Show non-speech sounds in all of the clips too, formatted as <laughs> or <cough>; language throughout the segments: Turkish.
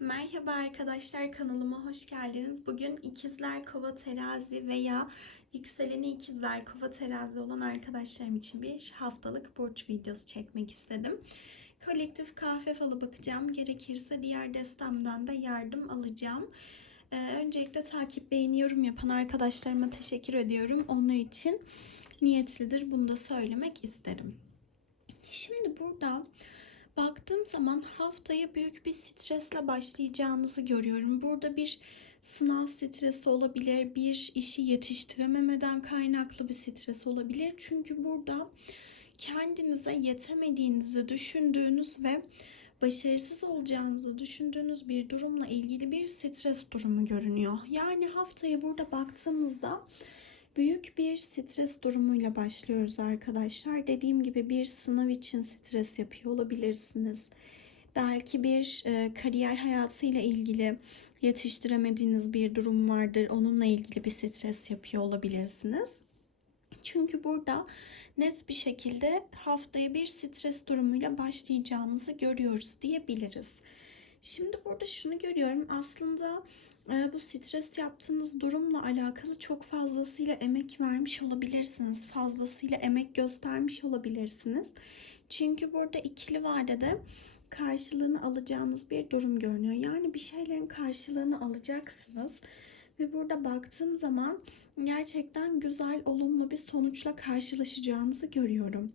Merhaba arkadaşlar kanalıma hoş geldiniz. Bugün ikizler kova terazi veya yükseleni ikizler kova terazi olan arkadaşlarım için bir haftalık burç videosu çekmek istedim. Kolektif kahve falı bakacağım. Gerekirse diğer destemden de yardım alacağım. Ee, öncelikle takip beğeni yorum yapan arkadaşlarıma teşekkür ediyorum. Onlar için niyetlidir. Bunu da söylemek isterim. Şimdi burada baktığım zaman haftaya büyük bir stresle başlayacağınızı görüyorum. Burada bir sınav stresi olabilir, bir işi yetiştirememeden kaynaklı bir stres olabilir. Çünkü burada kendinize yetemediğinizi düşündüğünüz ve başarısız olacağınızı düşündüğünüz bir durumla ilgili bir stres durumu görünüyor. Yani haftaya burada baktığımızda büyük bir stres durumuyla başlıyoruz arkadaşlar. Dediğim gibi bir sınav için stres yapıyor olabilirsiniz. Belki bir e, kariyer hayatıyla ilgili yetiştiremediğiniz bir durum vardır. Onunla ilgili bir stres yapıyor olabilirsiniz. Çünkü burada net bir şekilde haftaya bir stres durumuyla başlayacağımızı görüyoruz diyebiliriz. Şimdi burada şunu görüyorum. Aslında bu stres yaptığınız durumla alakalı çok fazlasıyla emek vermiş olabilirsiniz. Fazlasıyla emek göstermiş olabilirsiniz. Çünkü burada ikili vadede karşılığını alacağınız bir durum görünüyor. Yani bir şeylerin karşılığını alacaksınız. Ve burada baktığım zaman gerçekten güzel, olumlu bir sonuçla karşılaşacağınızı görüyorum.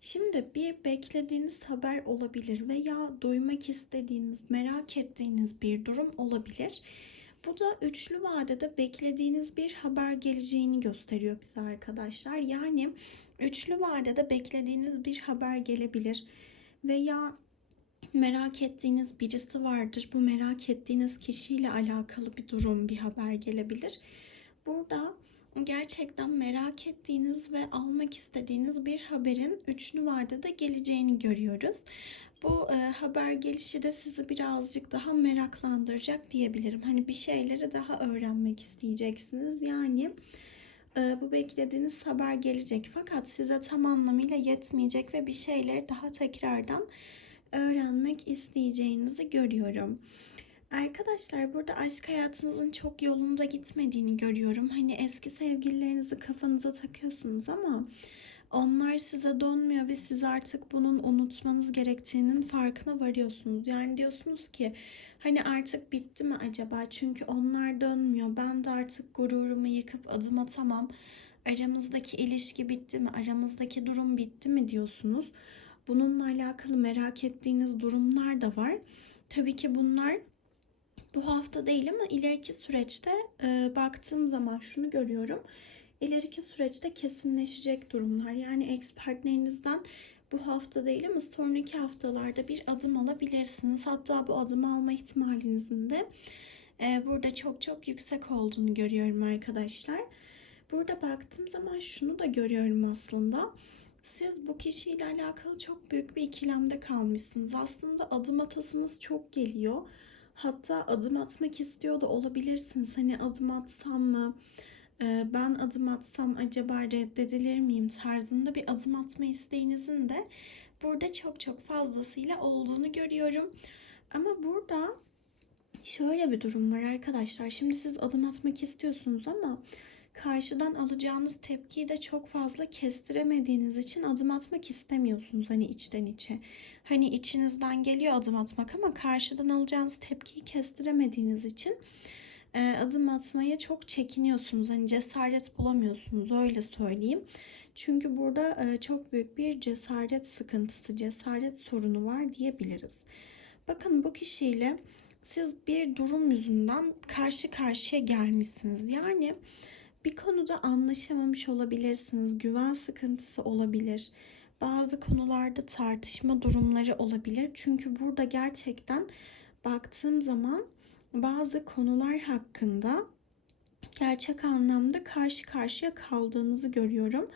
Şimdi bir beklediğiniz haber olabilir veya duymak istediğiniz, merak ettiğiniz bir durum olabilir. Bu da üçlü vadede beklediğiniz bir haber geleceğini gösteriyor bize arkadaşlar. Yani üçlü vadede beklediğiniz bir haber gelebilir veya merak ettiğiniz birisi vardır. Bu merak ettiğiniz kişiyle alakalı bir durum, bir haber gelebilir. Burada gerçekten merak ettiğiniz ve almak istediğiniz bir haberin üçlü vadede geleceğini görüyoruz. Bu e, haber gelişi de sizi birazcık daha meraklandıracak diyebilirim. Hani bir şeyleri daha öğrenmek isteyeceksiniz. Yani e, bu beklediğiniz haber gelecek fakat size tam anlamıyla yetmeyecek ve bir şeyleri daha tekrardan öğrenmek isteyeceğinizi görüyorum. Arkadaşlar burada aşk hayatınızın çok yolunda gitmediğini görüyorum. Hani eski sevgililerinizi kafanıza takıyorsunuz ama onlar size dönmüyor ve siz artık bunun unutmanız gerektiğinin farkına varıyorsunuz. Yani diyorsunuz ki hani artık bitti mi acaba? Çünkü onlar dönmüyor. Ben de artık gururumu yıkıp adım atamam. Aramızdaki ilişki bitti mi? Aramızdaki durum bitti mi diyorsunuz. Bununla alakalı merak ettiğiniz durumlar da var. Tabii ki bunlar bu hafta değil ama ileriki süreçte e, baktığım zaman şunu görüyorum. İleriki süreçte kesinleşecek durumlar. Yani ex partnerinizden bu hafta değil ama sonraki haftalarda bir adım alabilirsiniz. Hatta bu adım alma ihtimalinizin de e, burada çok çok yüksek olduğunu görüyorum arkadaşlar. Burada baktığım zaman şunu da görüyorum aslında. Siz bu kişiyle alakalı çok büyük bir ikilemde kalmışsınız. Aslında adım atasınız çok geliyor. Hatta adım atmak istiyor da olabilirsiniz. Hani adım atsam mı? Ee, ben adım atsam acaba reddedilir miyim tarzında bir adım atma isteğinizin de burada çok çok fazlasıyla olduğunu görüyorum. Ama burada şöyle bir durum var arkadaşlar. Şimdi siz adım atmak istiyorsunuz ama karşıdan alacağınız tepkiyi de çok fazla kestiremediğiniz için adım atmak istemiyorsunuz hani içten içe. Hani içinizden geliyor adım atmak ama karşıdan alacağınız tepkiyi kestiremediğiniz için e, adım atmaya çok çekiniyorsunuz. Hani cesaret bulamıyorsunuz öyle söyleyeyim. Çünkü burada e, çok büyük bir cesaret sıkıntısı, cesaret sorunu var diyebiliriz. Bakın bu kişiyle siz bir durum yüzünden karşı karşıya gelmişsiniz. Yani bir konuda anlaşamamış olabilirsiniz. Güven sıkıntısı olabilir. Bazı konularda tartışma durumları olabilir. Çünkü burada gerçekten baktığım zaman bazı konular hakkında gerçek anlamda karşı karşıya kaldığınızı görüyorum.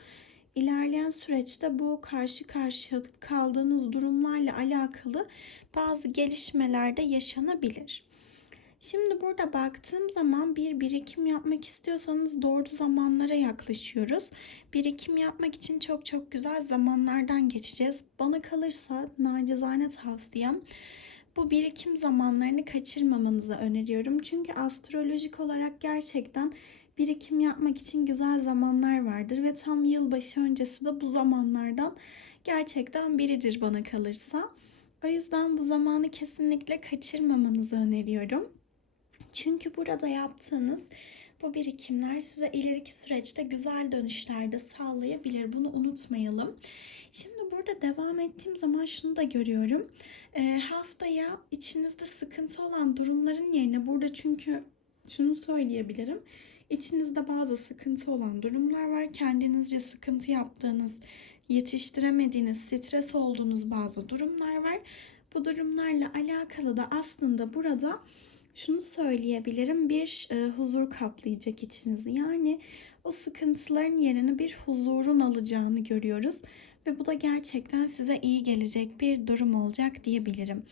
İlerleyen süreçte bu karşı karşıya kaldığınız durumlarla alakalı bazı gelişmeler de yaşanabilir. Şimdi burada baktığım zaman bir birikim yapmak istiyorsanız doğru zamanlara yaklaşıyoruz. Birikim yapmak için çok çok güzel zamanlardan geçeceğiz. Bana kalırsa nacizane tavsiyem bu birikim zamanlarını kaçırmamanızı öneriyorum. Çünkü astrolojik olarak gerçekten birikim yapmak için güzel zamanlar vardır ve tam yılbaşı öncesi de bu zamanlardan gerçekten biridir bana kalırsa. O yüzden bu zamanı kesinlikle kaçırmamanızı öneriyorum. Çünkü burada yaptığınız bu birikimler size ileriki süreçte güzel dönüşler de sağlayabilir. Bunu unutmayalım. Şimdi burada devam ettiğim zaman şunu da görüyorum. E, haftaya içinizde sıkıntı olan durumların yerine burada çünkü şunu söyleyebilirim. İçinizde bazı sıkıntı olan durumlar var. Kendinizce sıkıntı yaptığınız, yetiştiremediğiniz, stres olduğunuz bazı durumlar var. Bu durumlarla alakalı da aslında burada şunu söyleyebilirim. Bir e, huzur kaplayacak içinizi. Yani o sıkıntıların yerini bir huzurun alacağını görüyoruz. Ve bu da gerçekten size iyi gelecek bir durum olacak diyebilirim.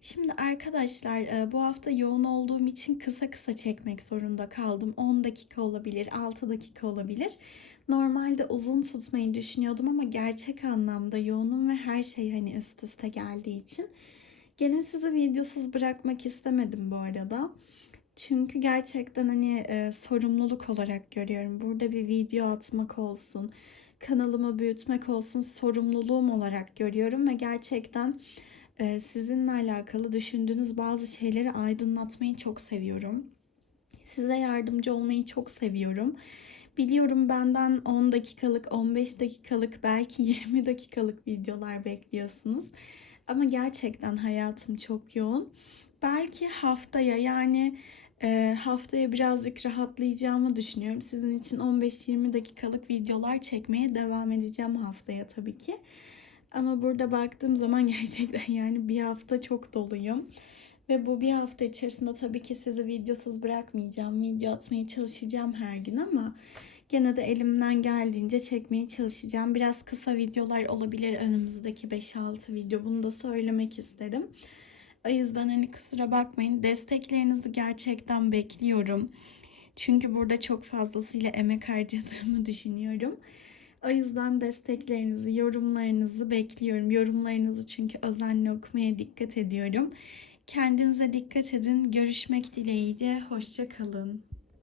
Şimdi arkadaşlar e, bu hafta yoğun olduğum için kısa kısa çekmek zorunda kaldım. 10 dakika olabilir, 6 dakika olabilir. Normalde uzun tutmayı düşünüyordum ama gerçek anlamda yoğunum ve her şey hani üst üste geldiği için Gene sizi videosuz bırakmak istemedim bu arada. Çünkü gerçekten hani e, sorumluluk olarak görüyorum. Burada bir video atmak olsun, kanalımı büyütmek olsun sorumluluğum olarak görüyorum ve gerçekten e, sizinle alakalı düşündüğünüz bazı şeyleri aydınlatmayı çok seviyorum. Size yardımcı olmayı çok seviyorum. Biliyorum benden 10 dakikalık, 15 dakikalık, belki <laughs> 20 dakikalık videolar bekliyorsunuz. Ama gerçekten hayatım çok yoğun. Belki haftaya yani e, haftaya birazcık rahatlayacağımı düşünüyorum. Sizin için 15-20 dakikalık videolar çekmeye devam edeceğim haftaya tabii ki. Ama burada baktığım zaman <laughs> gerçekten yani bir hafta çok doluyum. Ve bu bir hafta içerisinde tabii ki sizi videosuz bırakmayacağım. Video atmaya çalışacağım her gün ama Gene de elimden geldiğince çekmeye çalışacağım. Biraz kısa videolar olabilir önümüzdeki 5-6 video. Bunu da söylemek isterim. O yüzden hani kusura bakmayın. Desteklerinizi gerçekten bekliyorum. Çünkü burada çok fazlasıyla emek harcadığımı <laughs> düşünüyorum. O yüzden desteklerinizi, yorumlarınızı bekliyorum. Yorumlarınızı çünkü özenle okumaya dikkat ediyorum. Kendinize dikkat edin. Görüşmek dileğiyle. Hoşça kalın.